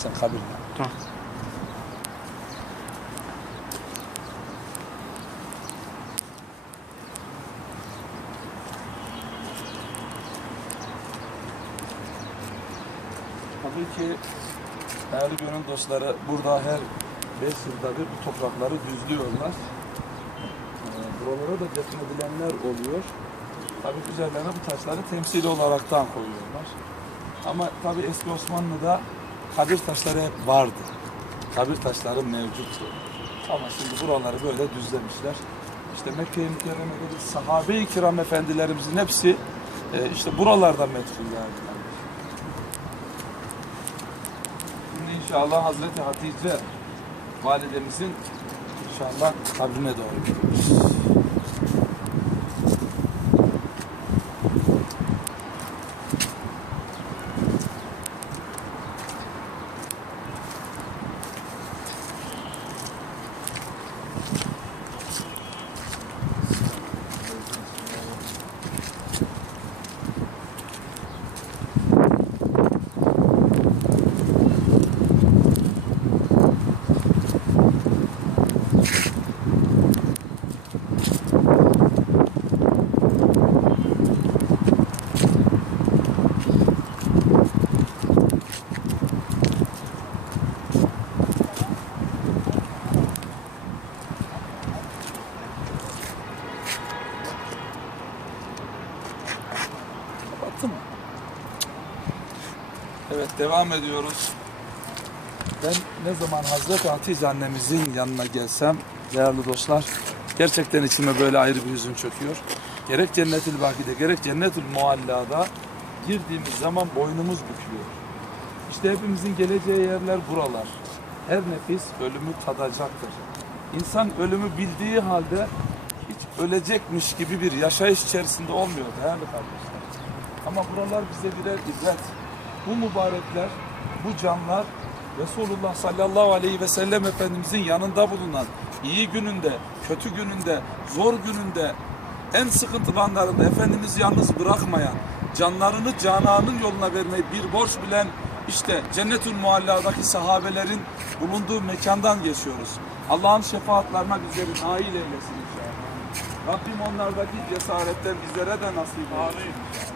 Sen kabirine. Tamam. Tabii ki değerli gönül dostları burada her 5 yılda bir bu toprakları düzlüyorlar. Ee, buralara da defnedilenler oluyor. Tabii üzerlerine bu taşları temsili olaraktan koyuyorlar. Ama tabii eski Osmanlı'da kabir taşları hep vardı. Kabir taşları mevcuttu. Ama şimdi buraları böyle düzlemişler. İşte Mekke-i Mükerreme'de sahabe-i kiram efendilerimizin hepsi e, işte buralarda metfullerdiler. Şimdi inşallah Hazreti Hatice validemizin inşallah kabrine doğru gidiyoruz. Devam ediyoruz. Ben ne zaman Hazreti Hatice annemizin yanına gelsem değerli dostlar gerçekten içime böyle ayrı bir hüzün çöküyor. Gerek Cennetül Baki'de gerek Cennetül Mualla'da girdiğimiz zaman boynumuz büküyor. İşte hepimizin geleceği yerler buralar. Her nefis ölümü tadacaktır. İnsan ölümü bildiği halde hiç ölecekmiş gibi bir yaşayış içerisinde olmuyor değerli kardeşler. Ama buralar bize birer ibret. Bu mübarekler, bu canlar Resulullah sallallahu aleyhi ve sellem Efendimizin yanında bulunan iyi gününde, kötü gününde, zor gününde, en sıkıntılı anlarında Efendimiz'i yalnız bırakmayan, canlarını cananın yoluna vermeyi bir borç bilen işte Cennetül Mualla'daki sahabelerin bulunduğu mekandan geçiyoruz. Allah'ın şefaatlerine bizleri nail eylesin inşallah. Rabbim onlardaki cesaretten bizlere de nasip eylesin.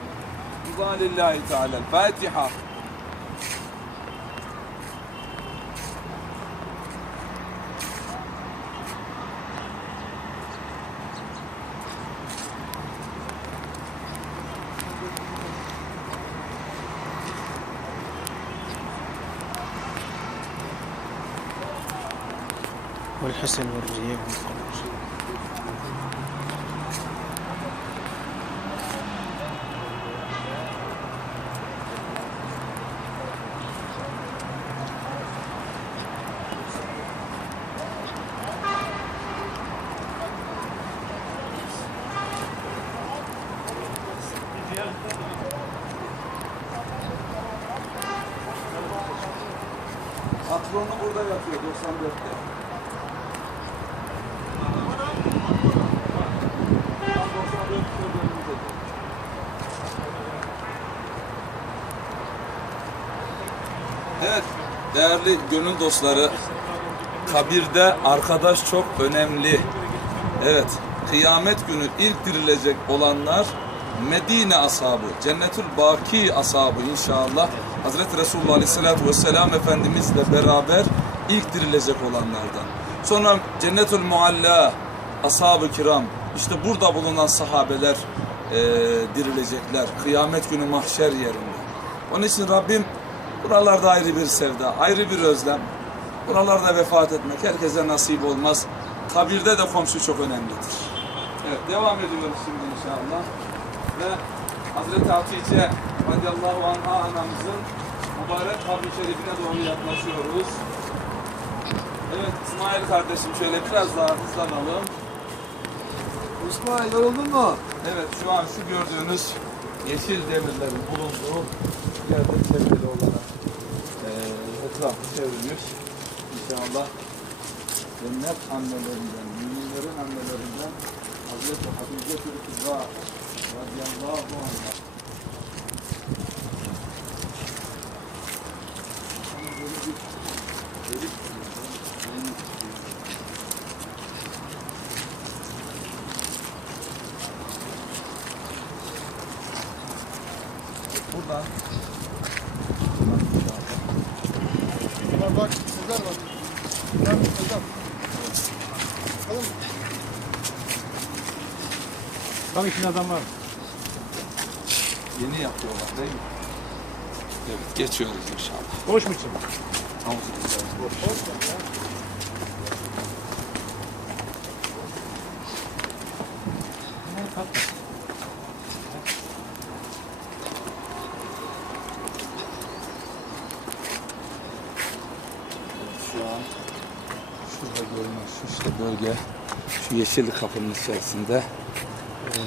رضوان الله تعالى. الفاتحة. والحسن والرياء والقمر Patronu burada yatıyor 94'te. Tam 94 önümüzde. Evet, değerli gönül dostları, kabirde arkadaş çok önemli. Evet, kıyamet günü ilk dirilecek olanlar Medine ashabı, Cennetül Baki ashabı inşallah. Hazreti Resulullah Aleyhisselatü Vesselam Efendimizle beraber ilk dirilecek olanlardan. Sonra Cennetül Mualla, ashab-ı kiram, işte burada bulunan sahabeler eee, dirilecekler. Kıyamet günü mahşer yerinde. Onun için Rabbim buralarda ayrı bir sevda, ayrı bir özlem. Buralarda vefat etmek herkese nasip olmaz. Kabirde de komşu çok önemlidir. Evet devam ediyoruz şimdi inşallah. Ve Hazreti Hatice radıyallahu anha anamızın mübarek kabri şerifine doğru yaklaşıyoruz. Evet İsmail kardeşim şöyle biraz daha hızlanalım. İsmail yoruldun mu? Evet şu an şu gördüğünüz yeşil demirlerin bulunduğu yerde çevrili olarak eee etrafı çevrilmiş. İnşallah cennet annelerinden, müminlerin annelerinden Hazreti Hatice Türküzra bir Buradan Bak sizler var. Gel Sezer. Bakalım. Tam içinde adam var. Yeni yapıyorlar değil mi? Evet geçiyoruz inşallah. Boş mu içinde? Şu an şurada görünen şu işte bölge, şu yeşil kapının içerisinde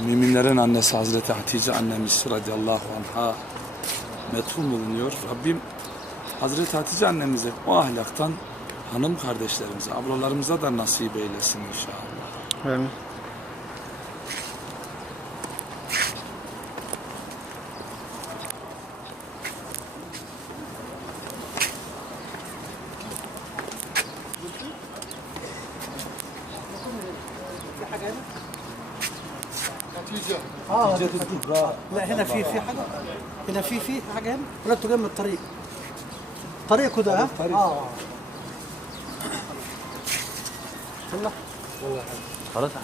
müminlerin annesi Hazreti Hatice annemiz radıyallahu anha metfun bulunuyor. Rabbim Hazreti Hatice annemize o ahlaktan hanım kardeşlerimize, ablalarımıza da nasip eylesin inşallah. Amin. آه Kübra. لا هنا في في حاجة. هنا في في حاجة هنا. ولا أنتوا جايين من الطريق؟ طريقكم ده ها؟ آه. يلا. خلاص يا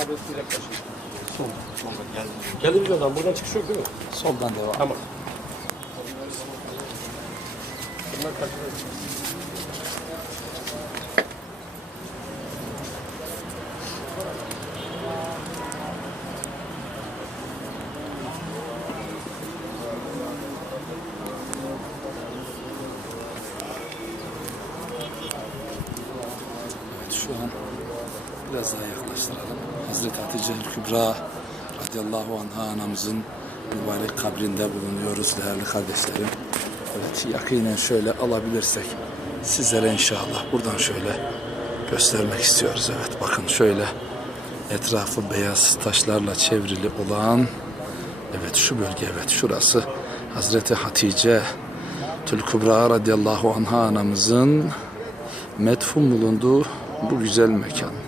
abi? Direkt taşı. Sol. Geldiğimiz yoldan buradan çıkış yok değil mi? Soldan devam. Tamam. Bunlar kaçırıyor. Şu an biraz daha yaklaştıralım. Hazreti Hatice Kübra radıyallahu anha anamızın mübarek kabrinde bulunuyoruz değerli kardeşlerim. Evet yakinen şöyle alabilirsek sizlere inşallah buradan şöyle göstermek istiyoruz. Evet bakın şöyle etrafı beyaz taşlarla çevrili olan evet şu bölge evet şurası Hazreti Hatice Tül Kübra radıyallahu anha anamızın metfun bulunduğu bu güzel mekan.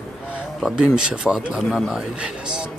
Rabbim şefaatlerine nail eylesin.